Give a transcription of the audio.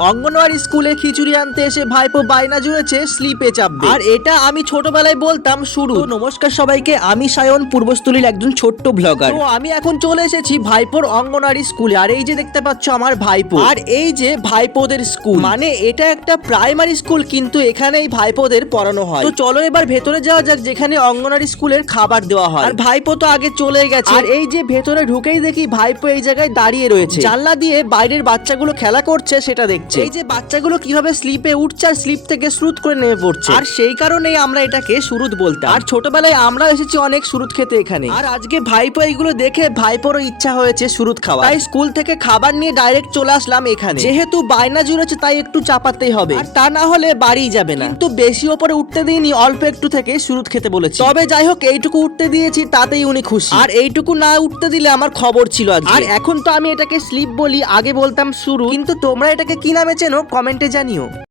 অঙ্গনওয়াড়ি স্কুলে খিচুড়ি আনতে এসে ভাইপো বায়না জুড়েছে স্লিপে চাপবে। আর এটা আমি ছোটবেলায় বলতাম শুরু। তো নমস্কার সবাইকে, আমি সায়ন, পূর্বস্থলীর একজন ছোট্ট ব্লগার। তো আমি এখন চলে এসেছি ভাইপোর অঙ্গনওয়াড়ি স্কুলে। আর এই যে দেখতে পাচ্ছ আমার ভাইপো, আর এই যে ভাইপোদের স্কুল, মানে এটা একটা প্রাইমারি স্কুল, কিন্তু এখানেই ভাইপোদের পড়ানো হয়। তো চলো এবার ভেতরে যাওয়া যাক, যেখানে অঙ্গনওয়াড়ি স্কুলের খাবার দেওয়া হয়। আর ভাইপো তো আগে চলে গেছে। আর এই যে ভেতরে ঢুকেই দেখি ভাইপো এই জায়গায় দাঁড়িয়ে রয়েছে, জানলা দিয়ে বাইরের বাচ্চাগুলো খেলা করছে সেটা দেখছে। এই যে বাচ্চাগুলো কিভাবে স্লিপে উঠছে আর স্লিপ থেকে স্রুত করে নেমে পড়ছে, আর সেই কারণেই আমরা এটাকে সুরুত বলতাম। আর ছোটবেলায় আমরা এসেছি অনেক সুরুত খেতে এখানে। আর আজকে ভাইপো এইগুলো দেখে ভাইপোরও ইচ্ছা হয়েছে সুরুত খাওয়া, তাই স্কুল থেকে খাবার নিয়ে ডাইরেক্ট চলে আসলাম এখানে। যেহেতু বায়না জুড়েছে তাই একটু চাপাতেই হবে, আর তা না হলে বাড়ি যাবে না। কিন্তু বেশি ওপরে উঠতে দিইনি, অল্প একটু থেকে সুরুত খেতে বলেছি। তবে যাই হোক, এইটুকু উঠতে দিয়েছি তাতেই উনি খুশি। আর এইটুকু না উঠতে দিলে আমার খবর ছিল আজকে। আর এখন তো আমি এটাকে স্লিপ বলি, আগে বলতাম শুরু। কিন্তু তোমরা এটাকে কি নামে চেনো কমেন্টে জানিও।